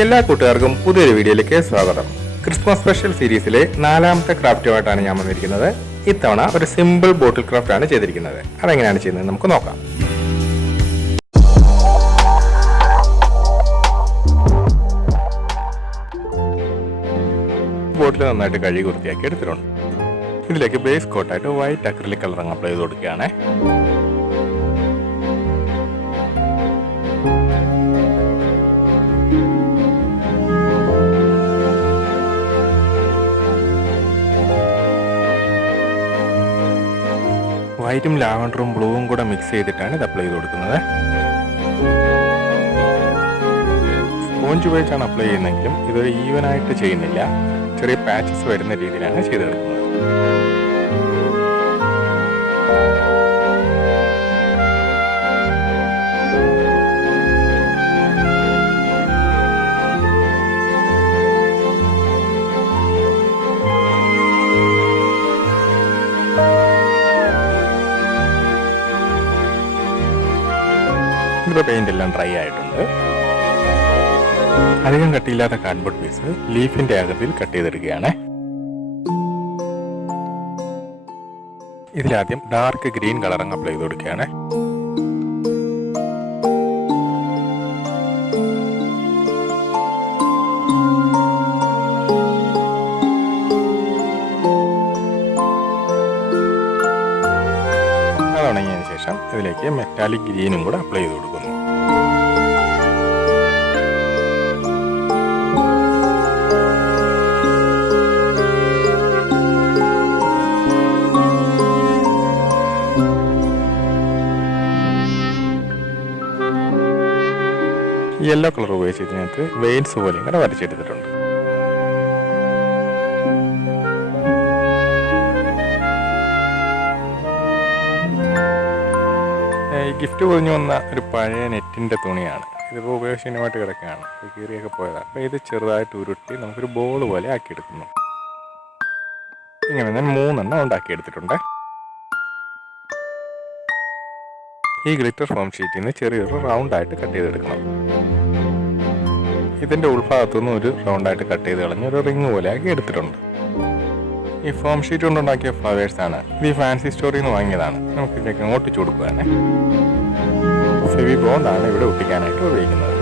എല്ലാ കൂട്ടുകാർക്കും പുതിയൊരു വീഡിയോയിലേക്ക് സ്വാഗതം. ക്രിസ്മസ് സ്പെഷ്യൽ സീരീസിലെ 4ാമത്തെ ക്രാഫ്റ്റുമായിട്ടാണ് ഞാൻ വന്നിരിക്കുന്നത്. ഇത്തവണ ഒരു സിമ്പിൾ ബോട്ടിൽ ക്രാഫ്റ്റ് ആണ് ചെയ്തിരിക്കുന്നത്. അതെങ്ങനെയാണ് ചെയ്യുന്നത് നമുക്ക് നോക്കാം. ബോട്ടിൽ നന്നായിട്ട് കഴുകി വൃത്തിയാക്കി എടുത്തിട്ടുണ്ട്. ഇതിലേക്ക് ബേസ് കോട്ടായിട്ട് വൈറ്റ് അക്രിലിക് കളർ അങ്ങ് അപ്ലൈ ചെയ്ത് കൊടുക്കുകയാണ്. വൈറ്റും ലാവൻഡറും ബ്ലൂവും കൂടെ മിക്സ് ചെയ്തിട്ടാണ് ഇത് അപ്ലൈ ചെയ്ത് കൊടുക്കുന്നത്. സ്പോഞ്ച് ഉപയോഗിച്ചാണ് അപ്ലൈ ചെയ്യുന്നതെങ്കിലും ഇത് ഈവനായിട്ട് ചെയ്യുന്നില്ല, ചെറിയ പാച്ചസ് വരുന്ന രീതിയിലാണ് ചെയ്തെടുക്കുന്നത്. ഇതിപ്പോൾ പെയിന്റ് എല്ലാം ഡ്രൈ ആയിട്ടുണ്ട്. അധികം കട്ടിയില്ലാത്ത കാർഡ്ബോർഡ് പീസ് ലീഫിന്റെ ആകൃതിയിൽ കട്ട് ചെയ്തെടുക്കുകയാണ്. ഇതിലാദ്യം ഡാർക്ക് ഗ്രീൻ കളർ അങ്ങ് അപ്ലൈ ചെയ്ത് കൊടുക്കുകയാണ്. അത് ഉണങ്ങിയതിന് ശേഷം ഇതിലേക്ക് മെറ്റാലിക് ഗ്രീനും കൂടെ അപ്ലൈ ചെയ്ത് കൊടുക്കുന്നു. യെല്ലോ കളർ ഉപയോഗിച്ച് ഇതിനകത്ത് വെയിൻസ് പോലെ ഇങ്ങനെ വരച്ചെടുത്തിട്ടുണ്ട്. ഈ ഗിഫ്റ്റ് പൊതിഞ്ഞു വന്ന ഒരു പഴയ നെറ്റിൻ്റെ തുണിയാണ്. ഇതിപ്പോൾ ഉപയോഗശൂന്യമായിട്ട് കിടക്കുകയാണ്, കീറിയൊക്കെ പോയതാണ്. അപ്പോൾ ഇത് ചെറുതായിട്ട് ഉരുട്ടി നമുക്കൊരു ബോൾ പോലെ ആക്കിയെടുക്കുന്നു. ഇങ്ങനെ ഞാൻ 3 എണ്ണം ഉണ്ടാക്കിയെടുത്തിട്ടുണ്ട്. ഈ ഗ്ലിറ്റർ ഫോം ഷീറ്റിൽ നിന്ന് ചെറിയൊരു റൗണ്ടായിട്ട് കട്ട് ചെയ്തെടുക്കണം. ഇതിൻ്റെ ഉൾഭാഗത്തുനിന്ന് ഒരു റൗണ്ടായിട്ട് കട്ട് ചെയ്ത് കളഞ്ഞ് ഒരു റിങ് പോലെ ആക്കി എടുത്തിട്ടുണ്ട്. ഈ ഫോം ഷീറ്റ് കൊണ്ടുണ്ടാക്കിയ ഫ്ലവേഴ്സാണ്. ഇത് ഈ ഫാൻസി സ്റ്റോറിൽ നിന്ന് വാങ്ങിയതാണ്. നമുക്ക് ഇതിലേക്ക് ഒട്ടിച്ചു കൊടുക്കുകയാണ്. ഫെവി ബോണ്ടാണ് ഇവിടെ ഒട്ടിക്കാനായിട്ട് ഉപയോഗിക്കുന്നത്.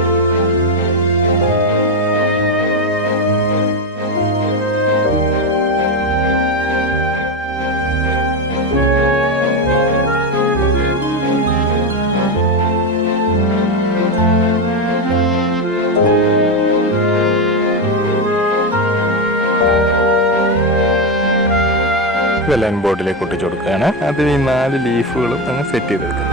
ഇതെല്ലാം ബോർഡിലേക്ക് ഒട്ടിച്ചു കൊടുക്കുകയാണ്. അതിൽ ഈ 4 ലീഫുകളും അങ്ങ് സെറ്റ് ചെയ്തെടുക്കുക.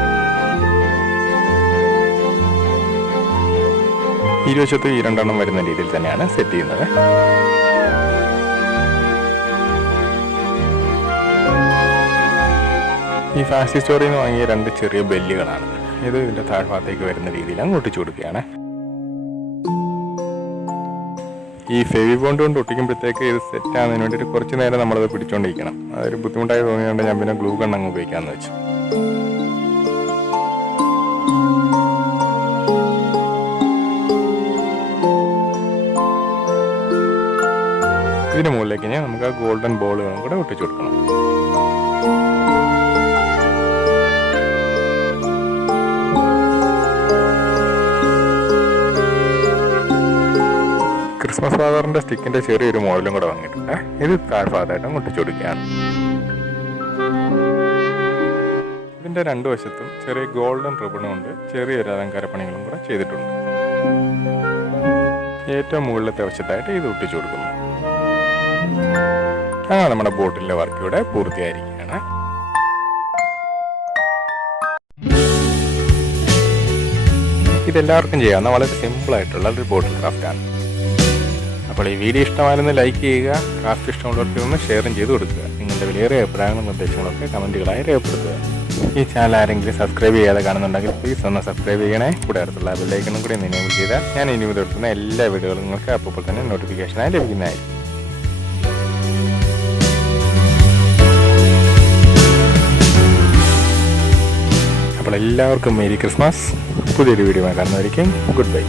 ഇരുവശത്ത് ഈ 2 എണ്ണം വരുന്ന രീതിയിൽ തന്നെയാണ് സെറ്റ് ചെയ്യുന്നത്. ഈ ഫാൻസി സ്റ്റോറിൽ നിന്ന് വാങ്ങിയ 2 ചെറിയ ബെല്ലുകളാണ്. ഇത് ഇതിൻ്റെ താഴ്ഭാഗത്തേക്ക് വരുന്ന രീതിയിൽ അങ്ങ് ഒട്ടിച്ചു കൊടുക്കുകയാണ്. ഈ ഫെവി ബോണ്ട് കൊണ്ട് ഒട്ടിക്കുമ്പോഴത്തേക്ക് ഇത് സെറ്റ് ആകുന്നതിന് വേണ്ടിയിട്ട് കുറച്ച് നേരം നമ്മളത് പിടിച്ചുകൊണ്ടിരിക്കണം. അതൊരു ബുദ്ധിമുട്ടായി തോന്നിയതുകൊണ്ട് ഞാൻ പിന്നെ ഗ്ലൂ ഗൺ അങ്ങ് ഉപയോഗിക്കാമെന്ന് വെച്ചു. ഇതിന് മുകളിലേക്ക് നമുക്ക് ആ ഗോൾഡൻ ബോളുകളും കൂടെ ഒട്ടിച്ചു കൊടുക്കണം. ക്രിസ്മസ് ഫാദറിൻ്റെ സ്റ്റിക്കിൻ്റെ ചെറിയൊരു മോഡലും കൂടെ വാങ്ങിയിട്ടുണ്ട്. ഇത് താഴ്ഭാഗത്തായിട്ടും ഒട്ടിച്ചു കൊടുക്കുകയാണ്. ഇതിൻ്റെ 2 വശത്തും ചെറിയ ഗോൾഡൻ റിബൺ കൊണ്ട് ചെറിയൊരു അലങ്കാരപ്പണികളും കൂടെ ചെയ്തിട്ടുണ്ട്. ഏറ്റവും മുകളിലത്തെ വശത്തായിട്ട് ഇത് ഒട്ടിച്ചു കൊടുക്കുന്നു. അങ്ങനെ നമ്മുടെ ബോട്ടിലെ വർക്ക് ഇവിടെ പൂർത്തിയായിരിക്കുകയാണ്. ഇതെല്ലാവർക്കും ചെയ്യാവുന്ന വളരെ സിമ്പിളായിട്ടുള്ള ഒരു ബോട്ടിൽ ക്രാഫ്റ്റാണ്. അപ്പോൾ ഈ വീഡിയോ ഇഷ്ടമായിരുന്നു ലൈക്ക് ചെയ്യുക. ക്രാഫ്റ്റ് ഇഷ്ടമുള്ളവർക്ക് ഒന്ന് ഷെയറും ചെയ്ത് കൊടുക്കുക. നിങ്ങളുടെ വിലയേറിയ അഭിപ്രായങ്ങളും നിർദ്ദേശങ്ങളൊക്കെ കമൻറ്റുകളായി രേഖപ്പെടുത്തുക. ഈ ചാനൽ ആരെങ്കിലും സബ്സ്ക്രൈബ് ചെയ്യാതെ കാണുന്നുണ്ടെങ്കിൽ പ്ലീസ് ഒന്ന് സബ്സ്ക്രൈബ് ചെയ്യണേ. കൂടെ അടുത്തുള്ള ബെല്ലൈക്കണും കൂടി എനേബിൾ ചെയ്താൽ ഞാൻ ഇനി മുതലെടുക്കുന്ന എല്ലാ വീഡിയോകളും നിങ്ങൾക്ക് അപ്പോൾ തന്നെ നോട്ടിഫിക്കേഷനായി ലഭിക്കുന്നതായിരിക്കും. അപ്പോൾ എല്ലാവർക്കും മേരി ക്രിസ്മസ്. പുതിയൊരു വീഡിയോ കാണുന്നതായിരിക്കും. Good bye.